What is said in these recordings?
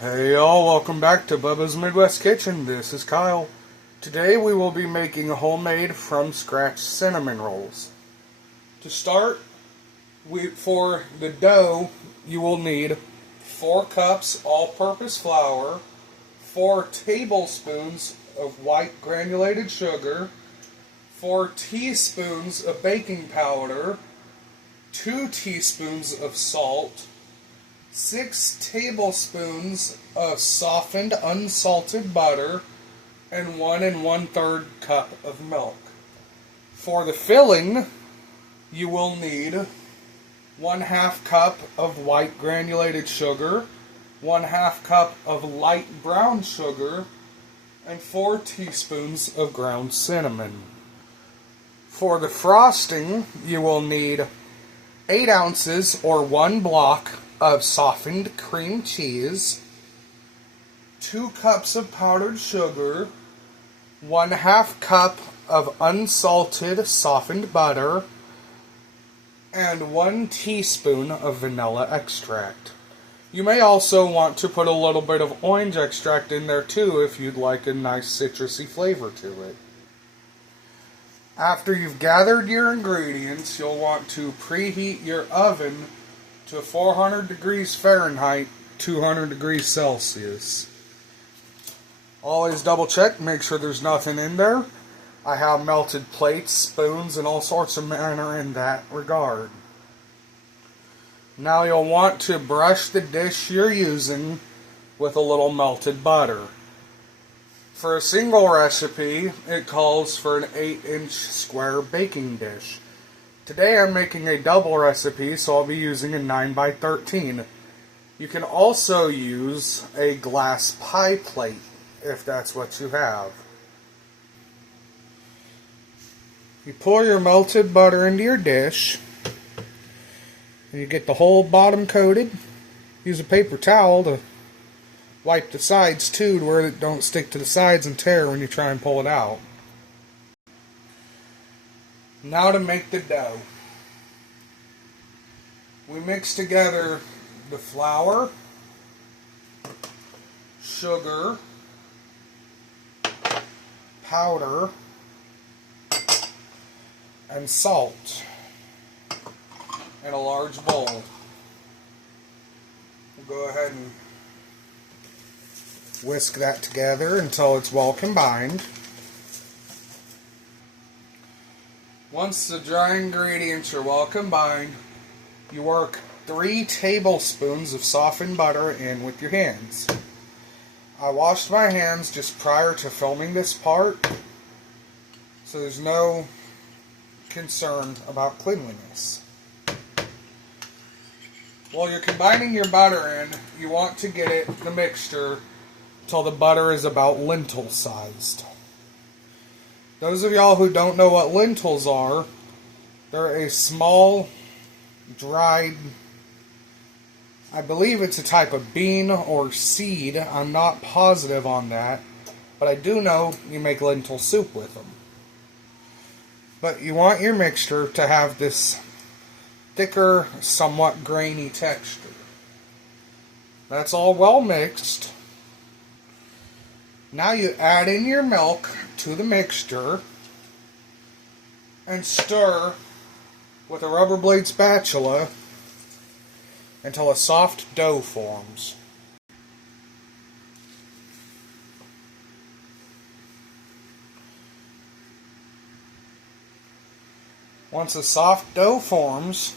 Hey y'all, welcome back to Bubba's Midwest Kitchen. This is Kyle. Today we will be making homemade from scratch cinnamon rolls. To start, for the dough, you will need 4 cups all-purpose flour, 4 tablespoons of white granulated sugar, 4 teaspoons of baking powder, 2 teaspoons of salt, 6 tablespoons of softened unsalted butter, and 1 1/3 cup of milk. For the filling, you will need 1/2 cup of white granulated sugar, 1/2 cup of light brown sugar, and 4 teaspoons of ground cinnamon. For the frosting, you will need 8 ounces or 1 block of softened cream cheese, 2 cups of powdered sugar, 1/2 cup of unsalted softened butter, and 1 teaspoon of vanilla extract. You may also want to put a little bit of orange extract in there too if you'd like a nice citrusy flavor to it. After you've gathered your ingredients, you'll want to preheat your oven to 400 degrees Fahrenheit, 200 degrees Celsius. Always double check, make sure there's nothing in there. I have melted plates, spoons, and all sorts of manner in that regard. Now you'll want to brush the dish you're using with a little melted butter. For a single recipe, it calls for an 8-inch square baking dish. Today I'm making a double recipe, so I'll be using a 9x13. You can also use a glass pie plate, if that's what you have. You pour your melted butter into your dish, and you get the whole bottom coated. Use a paper towel to wipe the sides too, to where it don't stick to the sides and tear when you try and pull it out. Now to make the dough. We mix together the flour, sugar, powder, and salt in a large bowl. We'll go ahead and whisk that together until it's well combined. Once the dry ingredients are well combined, you work 3 tablespoons of softened butter in with your hands. I washed my hands just prior to filming this part, so there's no concern about cleanliness. While you're combining your butter in, you want to get the mixture till the butter is about lentil sized. Those of y'all who don't know what lentils are, they're a small, dried, I believe it's a type of bean or seed. I'm not positive on that, but I do know you make lentil soup with them. But you want your mixture to have this thicker, somewhat grainy texture. That's all well mixed. Now you add in your milk to the mixture and stir with a rubber blade spatula until a soft dough forms. Once a soft dough forms,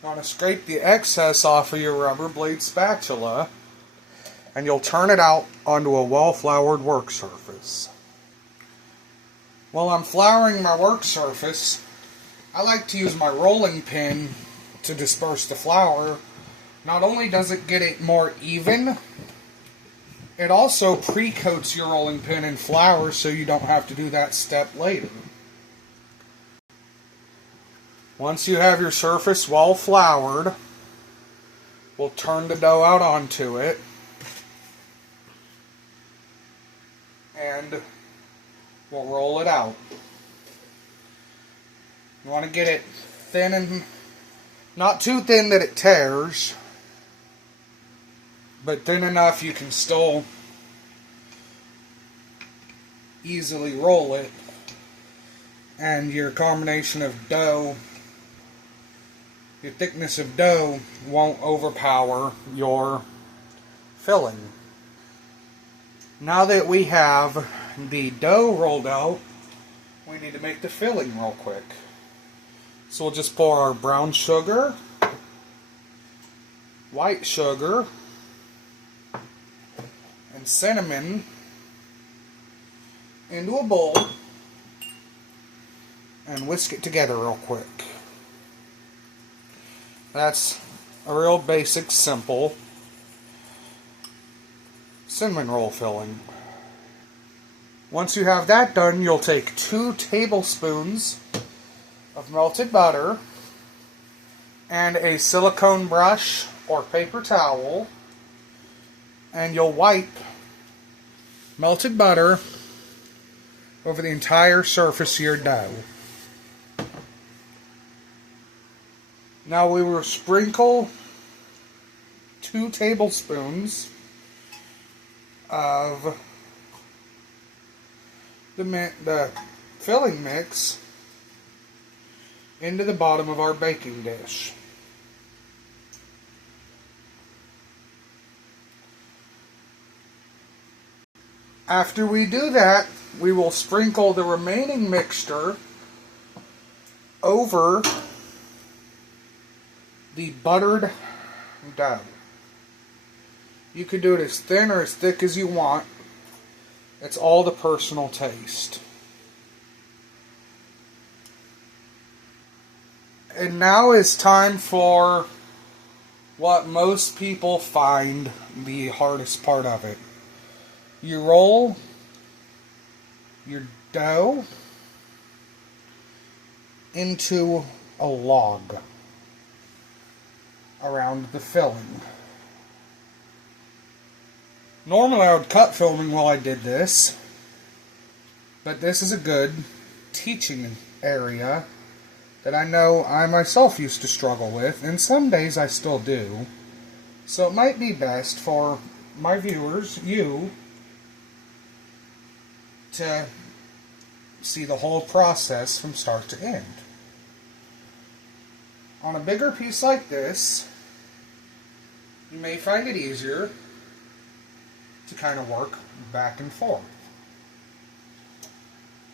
you want to scrape the excess off of your rubber blade spatula, and you'll turn it out onto a well-floured work surface. While I'm flouring my work surface, I like to use my rolling pin to disperse the flour. Not only does it get it more even, it also pre-coats your rolling pin in flour so you don't have to do that step later. Once you have your surface well floured, we'll turn the dough out onto it, and we'll roll it out. You want to get it thin and not too thin that it tears, but thin enough you can still easily roll it, and your combination of dough, your thickness of dough won't overpower your filling. Now that we have the dough rolled out, we need to make the filling real quick. So we'll just pour our brown sugar, white sugar, and cinnamon into a bowl and whisk it together real quick. That's a real basic, simple cinnamon roll filling. Once you have that done, you'll take 2 tablespoons of melted butter and a silicone brush or paper towel, and you'll wipe melted butter over the entire surface of your dough. Now we will sprinkle 2 tablespoons of the filling mix into the bottom of our baking dish. After we do that, we will sprinkle the remaining mixture over the buttered dough. You can do it as thin or as thick as you want. It's all the personal taste. And now is time for what most people find the hardest part of it. You roll your dough into a log around the filling. Normally I would cut filming while I did this, but this is a good teaching area that I know I myself used to struggle with, and some days I still do. So it might be best for my viewers, you, to see the whole process from start to end. On a bigger piece like this, you may find it easier to kind of work back and forth,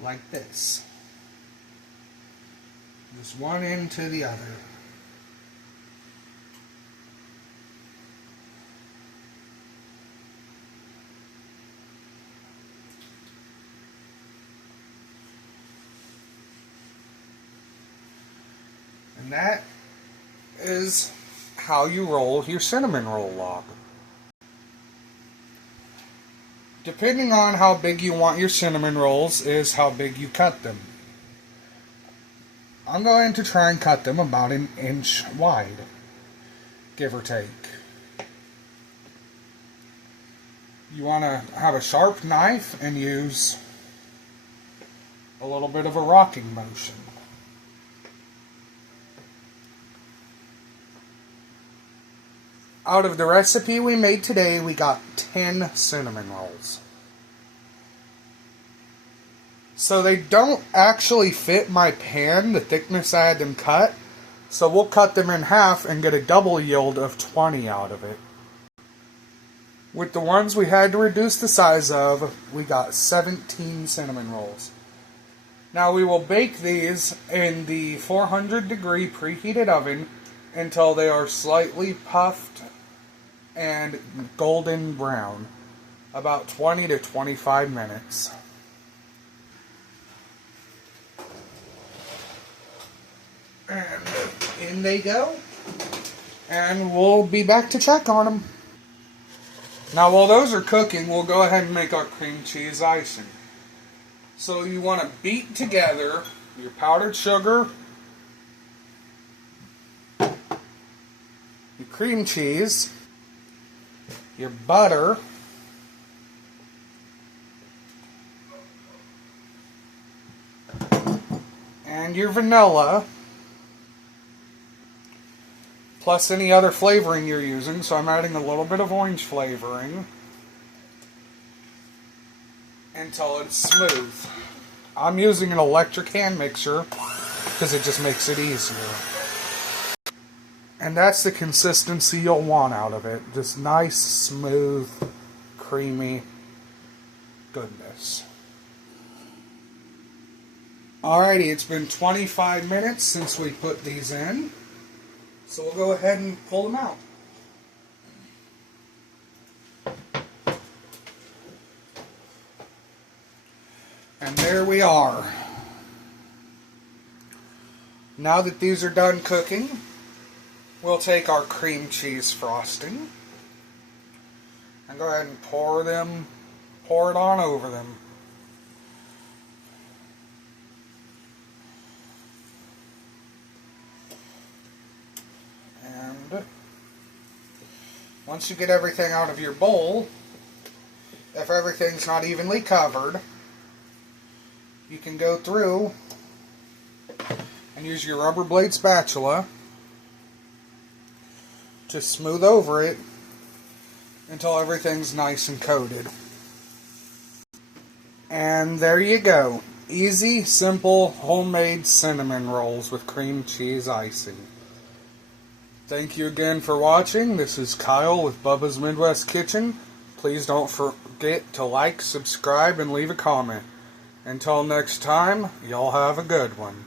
like this. Just one end to the other. And that is how you roll your cinnamon roll log. Depending on how big you want your cinnamon rolls is how big you cut them. I'm going to try and cut them about 1 inch wide, give or take. You want to have a sharp knife and use a little bit of a rocking motion. Out of the recipe we made today, we got 10 cinnamon rolls. So they don't actually fit my pan, the thickness I had them cut. So we'll cut them in half and get a double yield of 20 out of it. With the ones we had to reduce the size of, we got 17 cinnamon rolls. Now we will bake these in the 400-degree preheated oven until they are slightly puffed and golden brown, about 20 to 25 minutes. And in they go, and we'll be back to check on them. Now while those are cooking, we'll go ahead and make our cream cheese icing. So you want to beat together your powdered sugar, your cream cheese, your butter, and your vanilla plus any other flavoring you're using. So I'm adding a little bit of orange flavoring until it's smooth. I'm using an electric hand mixer because it just makes it easier. And that's the consistency you'll want out of it. Just nice, smooth, creamy goodness. Alrighty, it's been 25 minutes since we put these in. So we'll go ahead and pull them out. And there we are. Now that these are done cooking, we'll take our cream cheese frosting and go ahead and pour it on over them. And once you get everything out of your bowl, if everything's not evenly covered, you can go through and use your rubber blade spatula to smooth over it until everything's nice and coated. And there you go. Easy, simple, homemade cinnamon rolls with cream cheese icing. Thank you again for watching. This is Kyle with Bubba's Midwest Kitchen. Please don't forget to like, subscribe, and leave a comment. Until next time, y'all have a good one.